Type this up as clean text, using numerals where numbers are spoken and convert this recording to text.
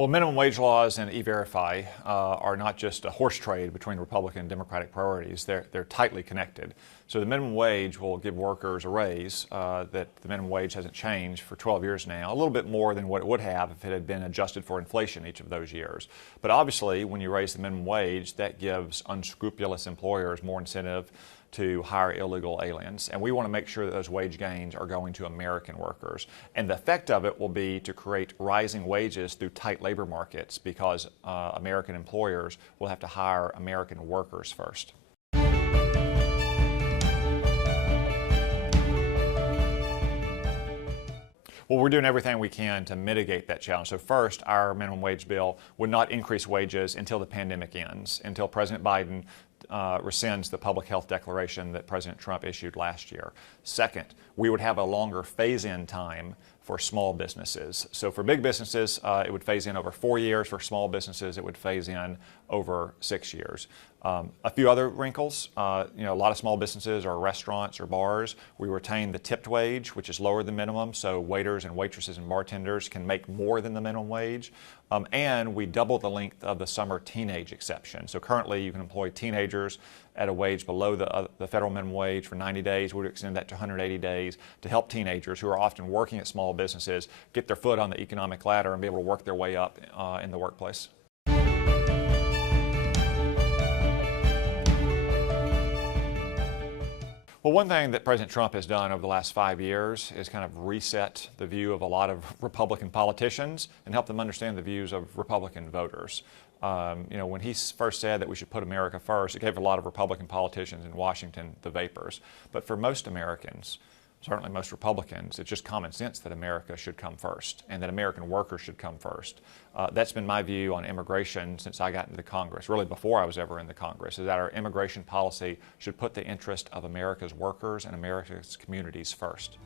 Well, minimum wage laws and E-Verify are not just a horse trade between Republican and Democratic priorities. They're tightly connected. So the minimum wage will give workers a raise that the minimum wage hasn't changed for 12 years now, a little bit more than what it would have if it had been adjusted for inflation each of those years. But obviously, when you raise the minimum wage, that gives unscrupulous employers more incentive to hire illegal aliens. And we want to make sure that those wage gains are going to American workers. And the effect of it will be to create rising wages through tight labor markets because American employers will have to hire American workers first. Well, we're doing everything we can to mitigate that challenge. So first, our minimum wage bill would not increase wages until the pandemic ends, until President Biden rescinds the public health declaration that President Trump issued last year. Second, we would have a longer phase-in time for small businesses. So for big businesses, it would phase in over 4 years. For small businesses, it would phase in over 6 years. A few other wrinkles, a lot of small businesses or restaurants or bars, we retain the tipped wage, which is lower than minimum, so waiters and waitresses and bartenders can make more than the minimum wage. And we double the length of the summer teenage exception. So currently you can employ teenagers at a wage below the federal minimum wage for 90 days. We would extend that to 180 days to help teenagers who are often working at small businesses get their foot on the economic ladder and be able to work their way up in the workplace. Well, one thing that President Trump has done over the last 5 years is kind of reset the view of a lot of Republican politicians and help them understand the views of Republican voters. When he first said that we should put America first, it gave a lot of Republican politicians in Washington the vapors. But for most Americans, certainly most Republicans, it's just common sense that America should come first and that American workers should come first. That's been my view on immigration since I got into Congress, really before I was ever in the Congress, is that our immigration policy should put the interest of America's workers and America's communities first.